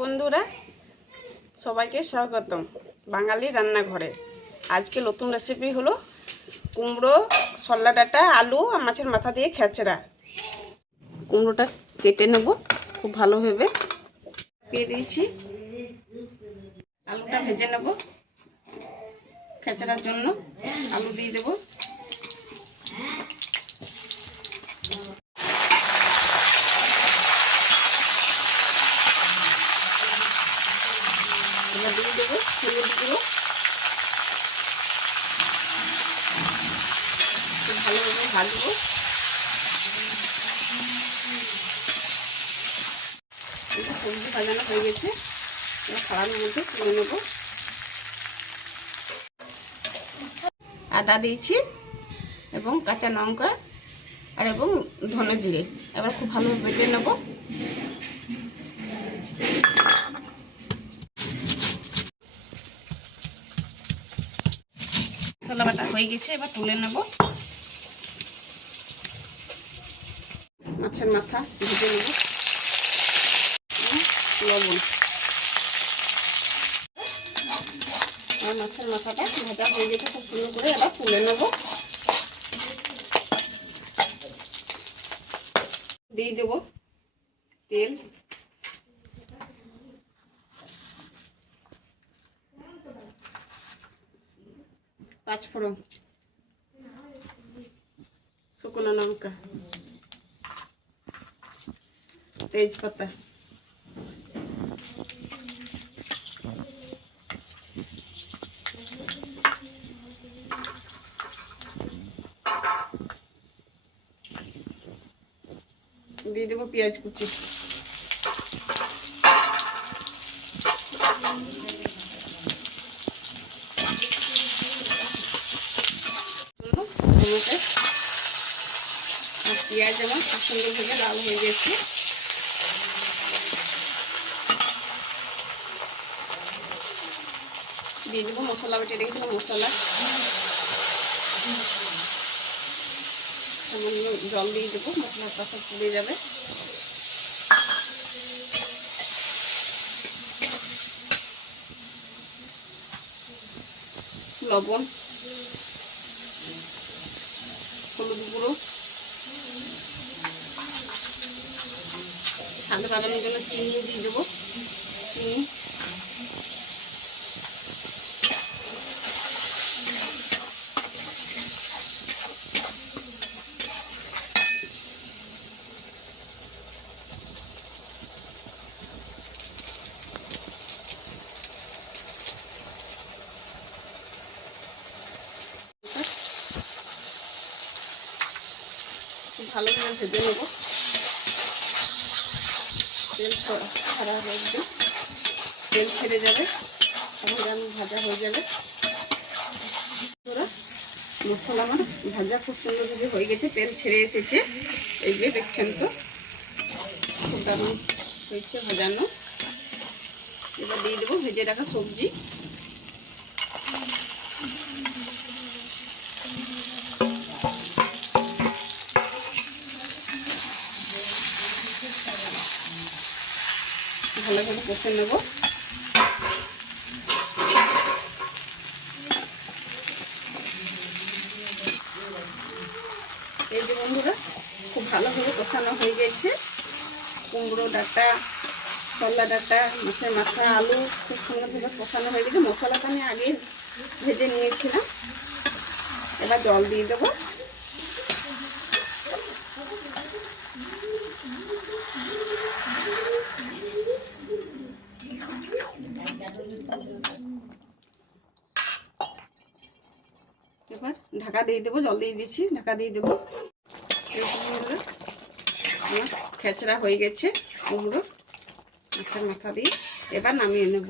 বন্ধুরা সবাইকে স্বাগতম বাঙালি রান্নাঘরে। আজকে নতুন রেসিপি হলো কুমড়ো, সল্লা ডাঁটা, আলু আর মাছের মাথা দিয়ে খেচড়া। কুমড়োটা কেটে নেব খুব ভালোভাবে, পেয়ে দিয়েছি। আলুটা ভেজে নেব খেচড়ার জন্য। আলু দিয়ে দেবো, দিয়ে দেবো হলুদ গুঁড়ো, ভালোভাবে ভাজবো। সবজি ভাজানো হয়ে গেছে, খাওয়ানোর মধ্যে তুলে নেব। আদা দিয়েছি এবং কাঁচা লঙ্কা আর এবং ধনে জিরে, এবার খুব ভালোভাবে বেটে নেব। মশলা বাটা হয়ে গেছে, এবার তুলে নেব। মাছের মাথা ভেজে নেব, লবণ। মাছের মাথাটা ভাজা হয়ে গেছে খুব সুন্দর করে, এবার তুলে নেব। দিয়ে দেব তেল, পাঁচফোড়ন, শুকনো লঙ্কা, তেজপাতা, দিয়ে দেবো পেঁয়াজ কুচি, পেঁয়াজ আমার সুন্দর ভেজে লাল হয়ে গেছে। দিয়ে দেবো মশলা বেটে রেখেছিলাম, মশলা জল দিয়ে দেবো, মশলার পাশে তুলে যাবে। লবণ, হলুদ গুঁড়ো, স্বাদ বাড়ানোর জন্য চিনি দিয়ে দেবো, চিনি, ভালোভাবে ভেজে নেব। তেল ছাড়া একদম তেল ছেড়ে যাবে এবং যেমন ভাজা হয়ে যাবে। মশলা আমার ভাজা খুব সুন্দরভাবে হয়ে গেছে, তেল ছেড়ে এসেছে। এই যে দেখছেন তো, খুব দারুণ হয়েছে ভাজানো। এবার দিয়ে দেবো ভেজে রাখা সবজি। ভালোভাবে কষে নেব। এই যে বন্ধুরা খুব ভালোভাবে কষানো হয়ে গেছে। কুমড়ো ডাঁটা, সল্লা ডাঁটা, মাছের মাথা, আলু খুব সুন্দরভাবে কষানো হয়ে গেছে। মশলাটা আমি আগে ভেজে নিয়েছিলাম। এবার জল দিয়ে দেবো। এবার ঢাকা দিয়ে দেবো, জল দিয়ে দিচ্ছি, ঢাকা দিয়ে দেবো। আমার খেচড়া হয়ে গেছে কুমড়ো মাছের মাথা দিয়ে, এবার নামিয়ে নেব।